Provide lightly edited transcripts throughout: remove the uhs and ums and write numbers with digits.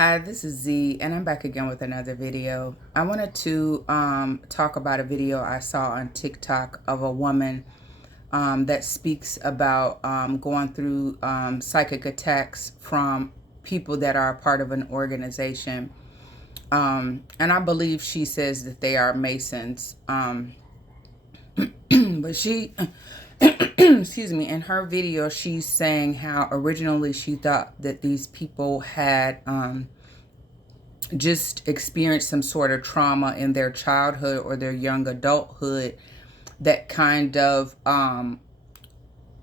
Hi, this is Z, and I'm back again with another video. I wanted to talk about a video I saw on TikTok of a woman that speaks about going through psychic attacks from people that are a part of an organization. And I believe she says that they are Masons. But she, excuse me, in her video, she's saying how originally she thought that these people had just experienced some sort of trauma in their childhood or their young adulthood that kind of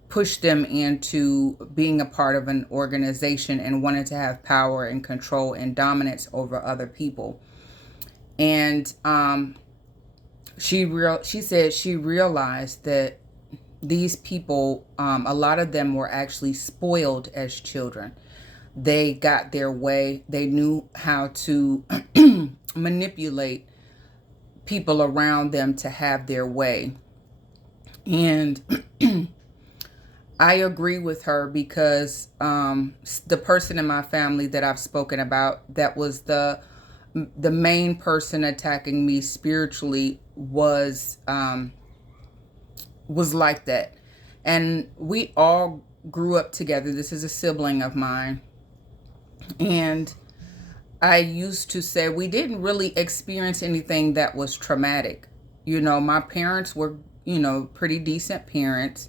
pushed them into being a part of an organization and wanted to have power and control and dominance over other people. And she said she realized that these people, a lot of them were actually spoiled as children. They got their way. They knew how to manipulate people around them to have their way. And I agree with her because the person in my family that I've spoken about that was the main person attacking me spiritually was like that. And we all grew up together. This is a sibling of mine. And I used to say we didn't really experience anything that was traumatic. You know, my parents were, pretty decent parents.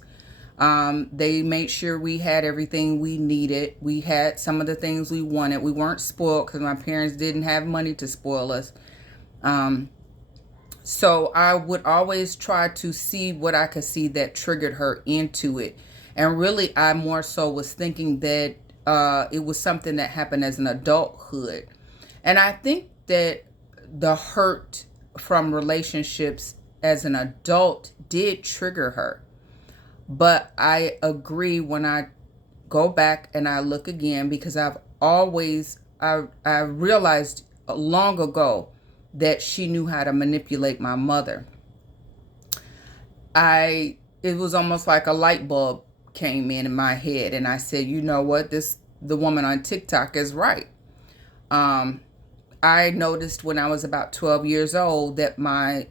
They made sure we had everything we needed. We had some of the things we wanted. We weren't spoiled because my parents didn't have money to spoil us. So I would always try to see what I could see that triggered her into it. And really, I more so was thinking that it was something that happened as an adulthood. And I think that the hurt from relationships as an adult did trigger her. But I agree when I go back and I look again, because I realized long ago that she knew how to manipulate my mother. It was almost like a light bulb came in my head, and I said, you know what, the woman on TikTok is right. I noticed when I was about 12 years old that my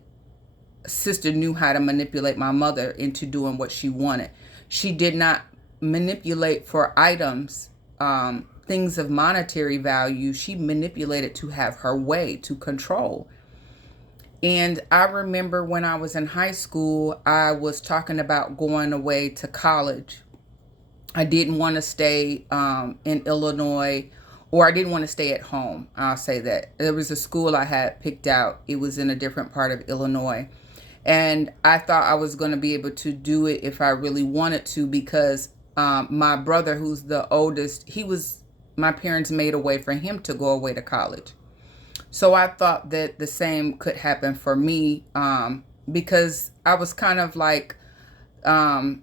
sister knew how to manipulate my mother into doing what she wanted. She did not manipulate for items, things of monetary value. She manipulated to have her way, to control. And I remember when I was in high school, I was talking about going away to college. I didn't want to stay in Illinois, or I didn't want to stay at home. I'll say that. There was a school I had picked out. It was in a different part of Illinois. And I thought I was going to be able to do it if I really wanted to, because my brother, who's the oldest, my parents made a way for him to go away to college. So I thought that the same could happen for me, because I was kind of like the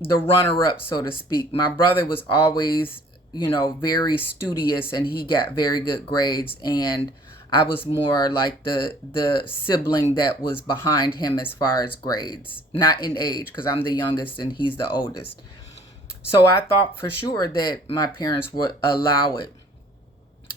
runner-up, so to speak. My brother was always, very studious, and he got very good grades, and I was more like the sibling that was behind him as far as grades, not in age, because I'm the youngest and he's the oldest. So I thought for sure that my parents would allow it.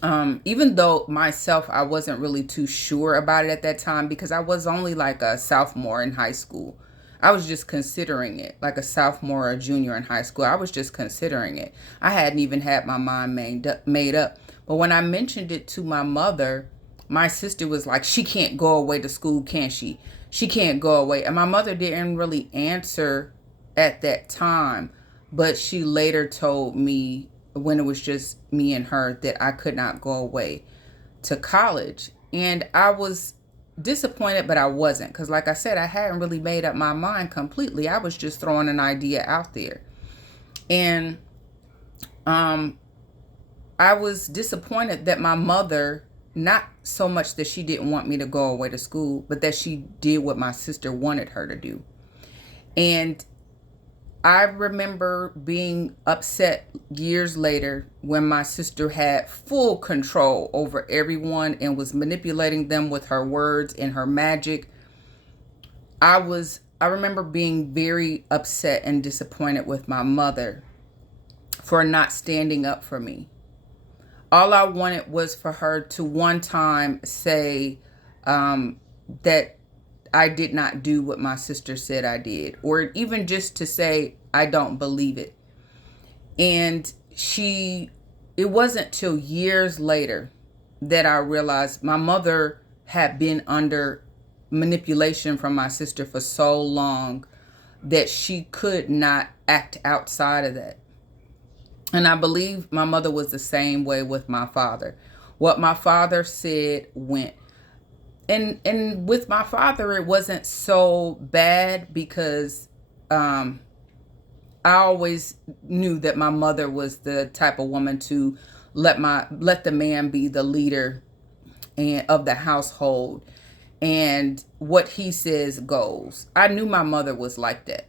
Even though myself, I wasn't really too sure about it at that time, because I was only like a sophomore in high school. I was just considering it, like a sophomore or a junior in high school. I was just considering it. I hadn't even had my mind made up. But when I mentioned it to my mother, my sister was like, she can't go away to school, can she? She can't go away. And my mother didn't really answer at that time, but she later told me, when it was just me and her, that I could not go away to college. And I was disappointed, but I wasn't, because like I said, I hadn't really made up my mind completely. I was just throwing an idea out there. And I was disappointed that my mother, not so much that she didn't want me to go away to school, but that she did what my sister wanted her to do. And I remember being upset years later when my sister had full control over everyone and was manipulating them with her words and her magic. I remember being very upset and disappointed with my mother for not standing up for me. All I wanted was for her to one time say that I did not do what my sister said I did, or even just to say, I don't believe it. And it wasn't till years later that I realized my mother had been under manipulation from my sister for so long that she could not act outside of that. And I believe my mother was the same way with my father. What my father said went. And with my father, it wasn't so bad because I always knew that my mother was the type of woman to let the man be the leader and of the household, and what he says goes. I knew my mother was like that.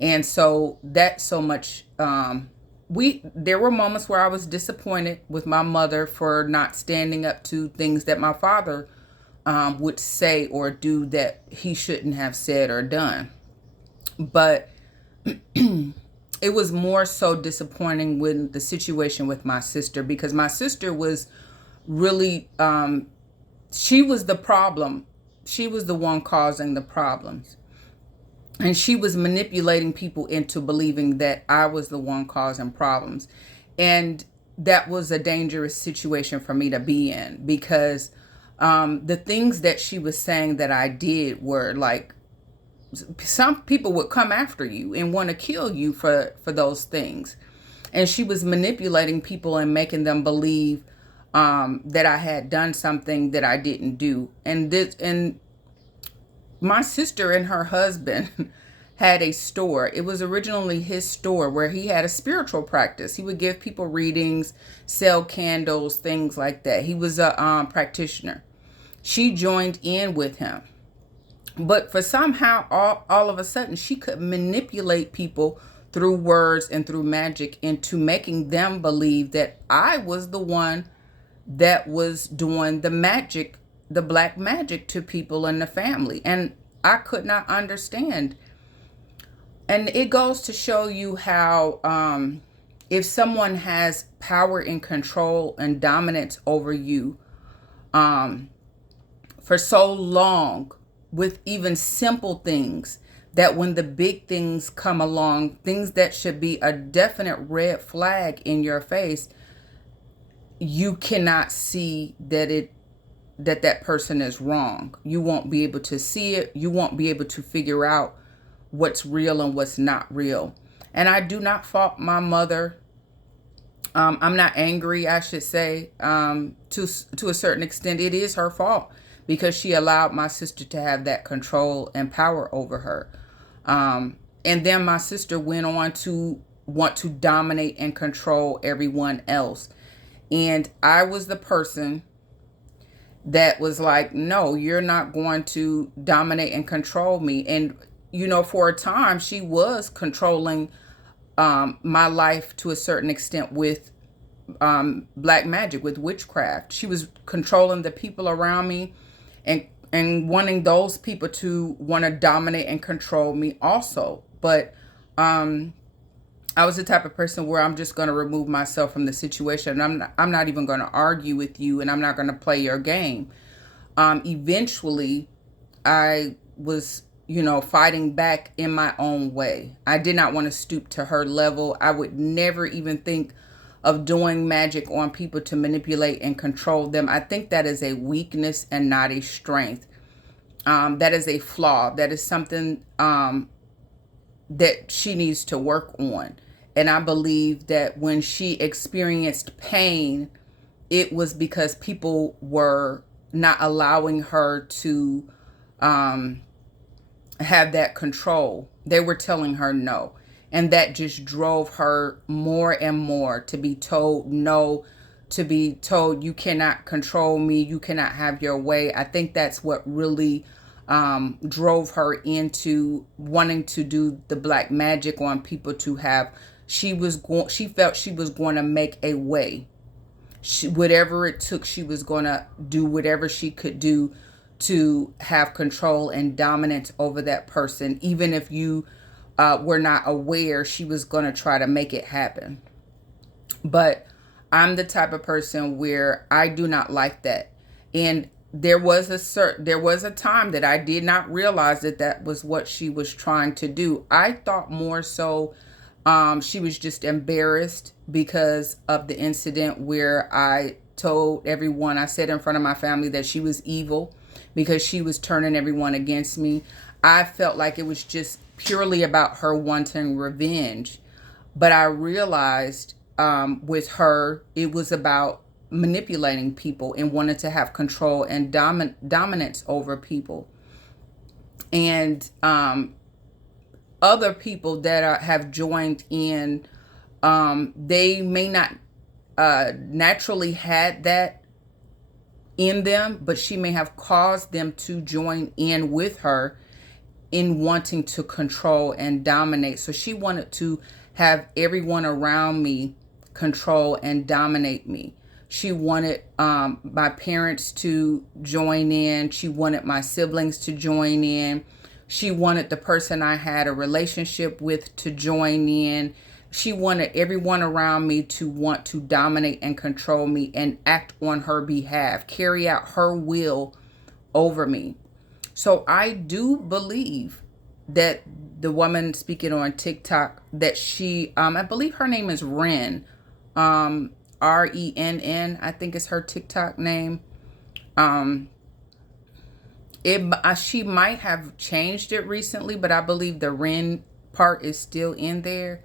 And so that so much there were moments where I was disappointed with my mother for not standing up to things that my father would say or do that he shouldn't have said or done. But it was more so disappointing with the situation with my sister, because my sister was really, she was the problem. She was the one causing the problems. And she was manipulating people into believing that I was the one causing problems. And that was a dangerous situation for me to be in, because the things that she was saying that I did were like, some people would come after you and want to kill you for those things. And she was manipulating people and making them believe that I had done something that I didn't do. And my sister and her husband had a store. It was originally his store where he had a spiritual practice. He would give people readings, sell candles, things like that. He was a practitioner. She joined in with him. But for somehow, all of a sudden, she could manipulate people through words and through magic into making them believe that I was the one that was doing the magic, the black magic to people in the family. And I could not understand. And it goes to show you how if someone has power and control and dominance over you for so long, with even simple things, that when the big things come along, things that should be a definite red flag in your face, you cannot see that person is wrong. You won't be able to see it. You won't be able to figure out what's real and what's not real. And I do not fault my mother. I'm not angry, I should say. To a certain extent, it is her fault, because she allowed my sister to have that control and power over her. And then my sister went on to want to dominate and control everyone else. And I was the person that was like, no, you're not going to dominate and control me. And, for a time, she was controlling my life to a certain extent with black magic, with witchcraft. She was controlling the people around me and wanting those people to want to dominate and control me also. But I was the type of person where I'm just going to remove myself from the situation. And I'm not even going to argue with you, and I'm not going to play your game. Eventually, I was, fighting back in my own way. I did not want to stoop to her level. I would never even think of doing magic on people to manipulate and control them. I think that is a weakness and not a strength. That is a flaw. That is something that she needs to work on. And I believe that when she experienced pain, it was because people were not allowing her to have that control. They were telling her no. And that just drove her more and more to be told no, to be told you cannot control me, you cannot have your way. I think that's what really drove her into wanting to do the black magic on people to have. She felt she was going to make a way. Whatever it took, she was going to do whatever she could do to have control and dominance over that person. Even if you were not aware, she was going to try to make it happen. But I'm the type of person where I do not like that. And there was a time that I did not realize that that was what she was trying to do. I thought more so she was just embarrassed because of the incident where I told everyone, I said in front of my family that she was evil because she was turning everyone against me. I felt like it was just purely about her wanting revenge. But I realized with her, it was about manipulating people and wanted to have control and dominance over people. And other people that have joined in, they may not naturally had that in them, but she may have caused them to join in with her in wanting to control and dominate. So she wanted to have everyone around me control and dominate me. She wanted my parents to join in. She wanted my siblings to join in. She wanted the person I had a relationship with to join in. She wanted everyone around me to want to dominate and control me and act on her behalf, carry out her will over me. So I do believe that the woman speaking on TikTok, that she, I believe her name is Ren, RENN, I think is her TikTok name. She might have changed it recently, but I believe the Ren part is still in there.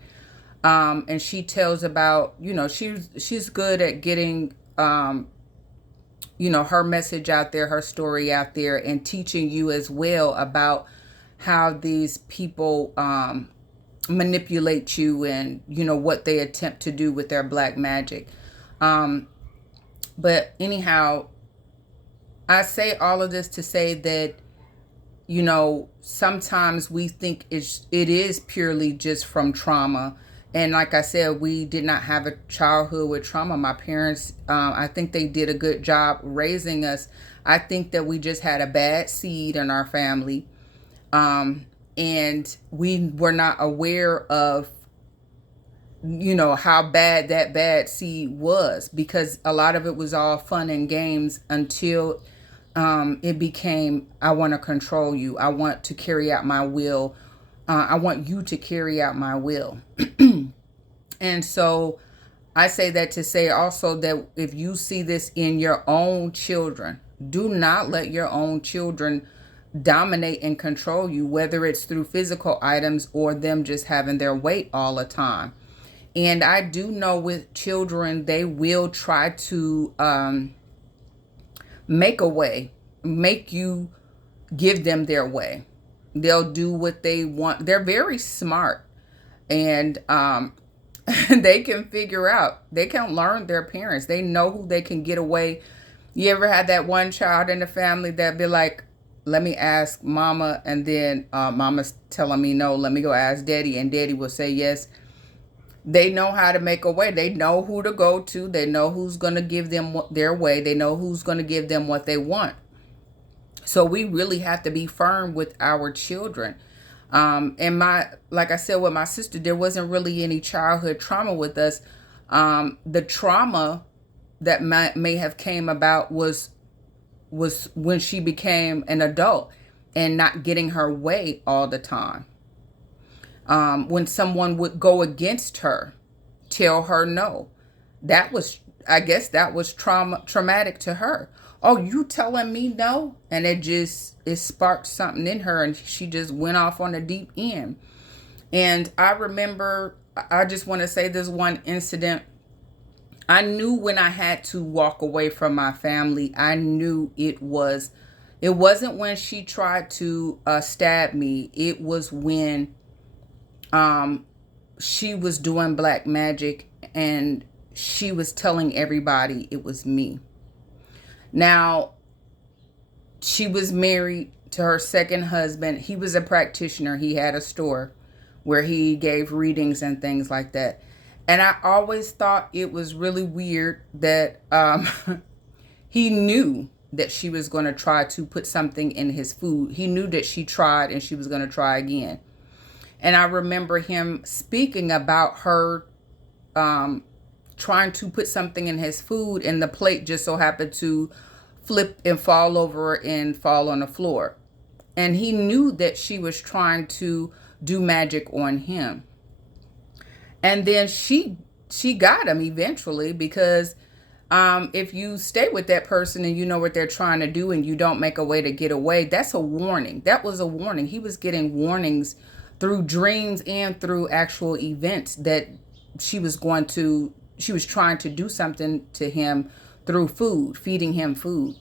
And she tells about, she's good at getting, her message out there, her story out there, and teaching you as well about how these people manipulate you and, what they attempt to do with their black magic. But anyhow, I say all of this to say that, sometimes we think it is purely just from trauma. And like I said, we did not have a childhood with trauma. My parents, I think they did a good job raising us. I think that we just had a bad seed in our family. And we were not aware of, how bad that bad seed was, because a lot of it was all fun and games until it became, I want to control you. I want to carry out my will. I want you to carry out my will. And so I say that to say also that if you see this in your own children, do not let your own children dominate and control you, whether it's through physical items or them just having their way all the time. And I do know with children, they will try to make a way, make you give them their way. They'll do what they want. They're very smart, and they can figure out, they can learn their parents. They know who they can get away. You ever had that one child in the family that be like, let me ask mama, and then mama's telling me no, let me go ask daddy, and daddy will say yes. They know how to make a way. They know who to go to. They know who's going to give them their way. They know who's going to give them what they want. So we really have to be firm with our children. And like I said, with my sister, there wasn't really any childhood trauma with us. The trauma that may have came about was when she became an adult and not getting her way all the time. When someone would go against her, tell her no. I guess that was traumatic to her. Oh, you telling me no? And it sparked something in her, and she just went off on the deep end. And I remember, I just want to say this one incident. I knew when I had to walk away from my family. I knew it wasn't when she tried to stab me. It was when she was doing black magic and she was telling everybody it was me. Now, she was married to her second husband. He was a practitioner. He had a store where he gave readings and things like that. And I always thought it was really weird that he knew that she was going to try to put something in his food. He knew that she tried and she was going to try again. And I remember him speaking about her trying to put something in his food, and the plate just so happened to flip and fall over and fall on the floor. And he knew that she was trying to do magic on him. And then she got him eventually, because if you stay with that person and you know what they're trying to do and you don't make a way to get away, that's a warning. That was a warning. He was getting warnings through dreams and through actual events that she was trying to do something to him through food, feeding him food.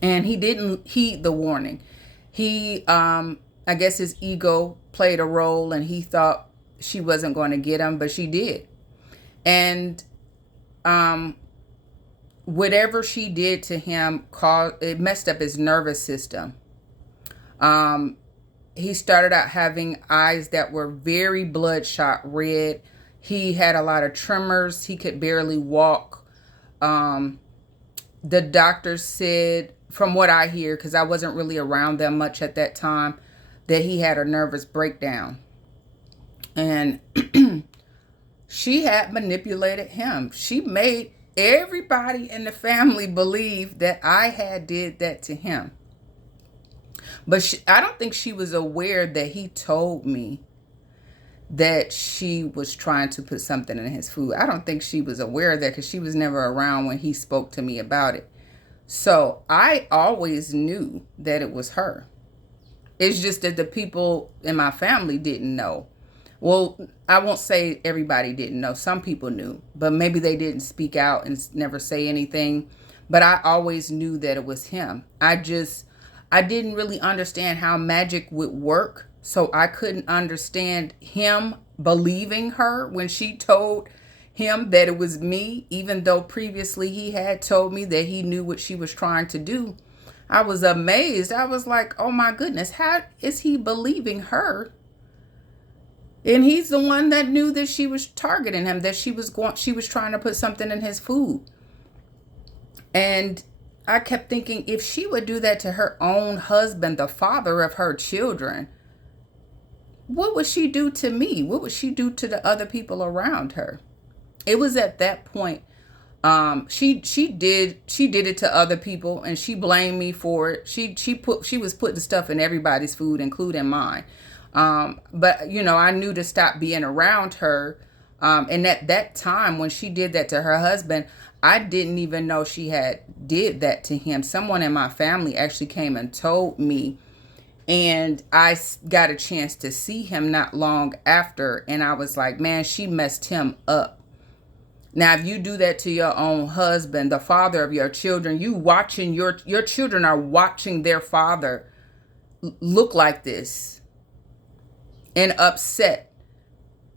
And he didn't heed the warning. He, I guess his ego played a role, and he thought she wasn't going to get him, but she did. And whatever she did to him it messed up his nervous system. He started out having eyes that were very bloodshot red. He had a lot of tremors. He could barely walk. The doctors said, from what I hear, because I wasn't really around them much at that time, that he had a nervous breakdown. And she had manipulated him. She made everybody in the family believe that I had did that to him. But I don't think she was aware that he told me that she was trying to put something in his food. I don't think she was aware of that, because she was never around when he spoke to me about it. So I always knew that it was her. It's just that the people in my family didn't know. Well, I won't say everybody didn't know. Some people knew, but maybe they didn't speak out and never say anything. But I always knew that it was him. I didn't really understand how magic would work. So I couldn't understand him believing her when she told him that it was me, even though previously he had told me that he knew what she was trying to do. I was amazed. I was like, oh my goodness, how is he believing her? And he's the one that knew that she was targeting him, that she was trying to put something in his food. And I kept thinking, if she would do that to her own husband, the father of her children, what would she do to me? What would she do to the other people around her? It was at that point, she did it to other people, and she blamed me for it. She was putting stuff in everybody's food, including mine. But I knew to stop being around her. And at that time, when she did that to her husband, I didn't even know she had did that to him. Someone in my family actually came and told me, and I got a chance to see him not long after. And I was like, man, she messed him up. Now, if you do that to your own husband, the father of your children, you watching your children are watching their father look like this and upset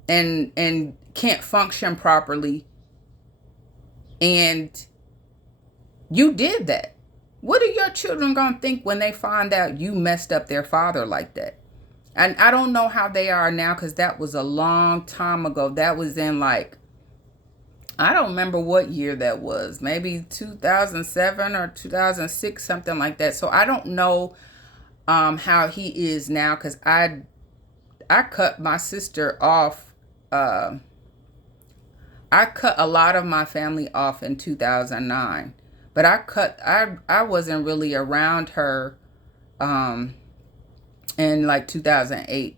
and can't function properly. And you did that. What are your children going to think when they find out you messed up their father like that? And I don't know how they are now, because that was a long time ago. That was in I don't remember what year that was. Maybe 2007 or 2006, something like that. So I don't know how he is now, because I cut my sister off. I cut a lot of my family off in 2009. But I wasn't really around her in 2008.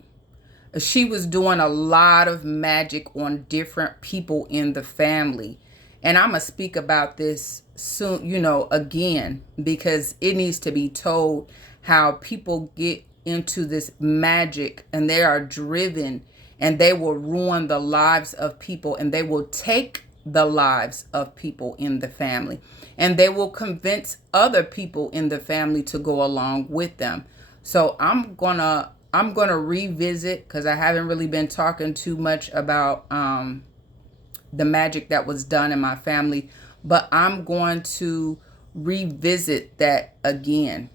She was doing a lot of magic on different people in the family. And I'm going to speak about this soon, again, because it needs to be told how people get into this magic and they are driven, and they will ruin the lives of people, and they will take the lives of people in the family, and they will convince other people in the family to go along with them. So I'm gonna revisit, because I haven't really been talking too much about the magic that was done in my family, but I'm going to revisit that again.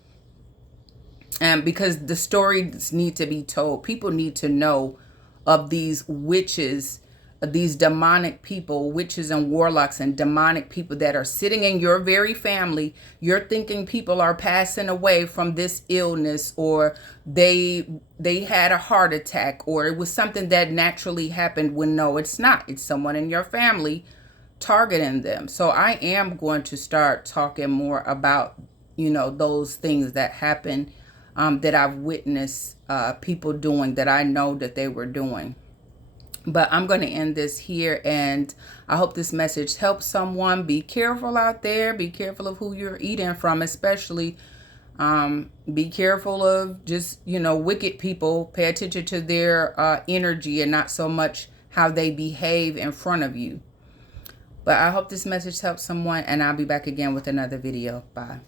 And because the stories need to be told, people need to know of these witches, these demonic people, witches and warlocks and demonic people that are sitting in your very family. You're thinking people are passing away from this illness, or they had a heart attack, or it was something that naturally happened, when no, it's not. It's someone in your family targeting them. So I am going to start talking more about, you know, those things that happen, that I've witnessed people doing, that I know that they were doing. But I'm going to end this here, and I hope this message helps someone. Be careful out there. Be careful of who you're eating from, especially be careful of just, you know, wicked people. Pay attention to their energy and not so much how they behave in front of you. But I hope this message helps someone, and I'll be back again with another video. Bye.